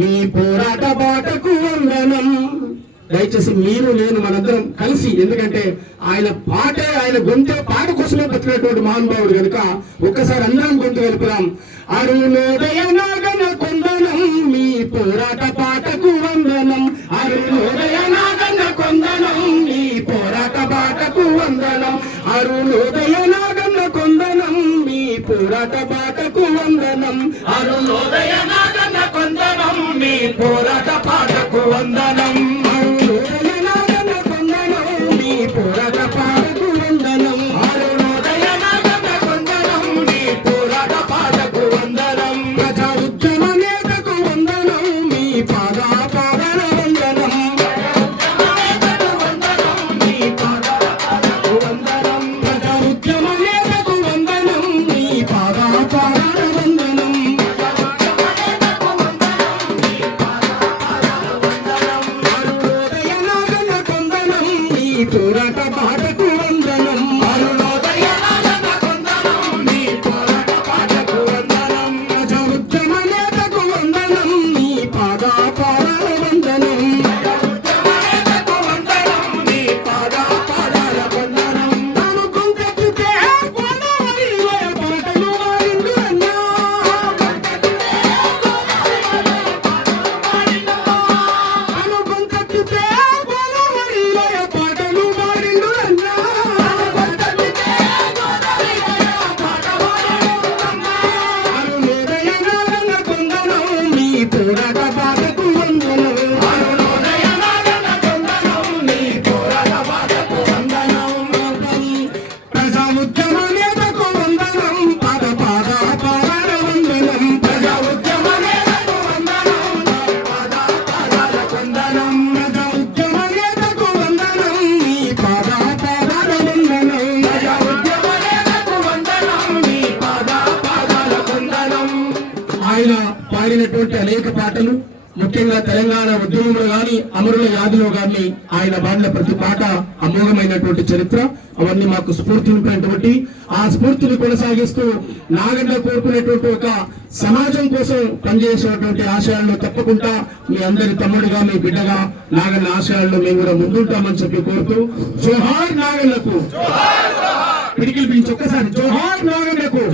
మీ పోరాట బాటకు వందనం. దయచేసి మీరు నేను మనందరం కలిసి, ఎందుకంటే ఆయన పాటే ఆయన గొంతే పాట కోసమే బతికినటువంటి మహానుభావుడు కనుక ఒక్కసారి అందరం గొంతు కలుపుదాం. అరుణోదయ నాగన కొందనం మీ పోరాట పాటకు వందనం. అరుణోదయ నాగన కొందనం మీ పోరాట బాటకు వందనం. అరుణోదయ నాగన కొందనం మీ పోరాట బాటకు వందనం. అరుణోదయ నాగన కొందనం మీ పోరాట పాటకు వందనం. పోరాట బాటకు వందనం. అరుణోదయ నాగన కొందనం మీ పోరాట బాటకు వందనం. ప్రజా ఉద్యమ నేతకు వందనం మీ పాదా పాదాల వందనం. ఉద్యమ నేతకు వందనం మీ పాదా పాదాల వందనం. అనుకుంటే గోదావరిలో పాటలు వాడిండు అన్నా. అనుకుంటే పోరాట బాటకు వందనం. అరుణోదయ నాగన కొందనం మీ పోరాట బాటకు వందనం. ప్రజా ఉద్యమ నేతకు వందనం పద పాద పాదాల వందనం. ప్రజా ఉద్యమ నేతకు వందనం పాద పాదాల వందనం. ప్రజా ఉద్యమ నేతకు వందనం మీ పాద పాదాల వందనం. ప్రజా ఉద్యమ నేతకు వందనం మీ పాద పాదాల వందనం. ఆయన పాడినటువంటి అనేక పాటలు, ముఖ్యంగా తెలంగాణ ఉద్యమంలో గాని అమరుల యాదిలో గాని ఆయన పాడిన ప్రతి పాట అమోఘమైనటువంటి చరిత్ర. అవన్నీ మాకు స్ఫూర్తినిచ్చినటువంటి, ఆ స్ఫూర్తిని కొనసాగిస్తూ నాగన్న కోరుకునేటువంటి ఒక సమాజం కోసం పనిచేసేటువంటి ఆశయాల్లో తప్పకుండా మీ అందరి తమ్ముడుగా మీ బిడ్డగా నాగన్న ఆశయాల్లో మేము కూడా ముందుంటామని చెప్పి కోరుతూ, జోహార్ నాగన్నకు పిడికిలు పిలిచి ఒక్కసారి జోహార్ నాగన్నకు.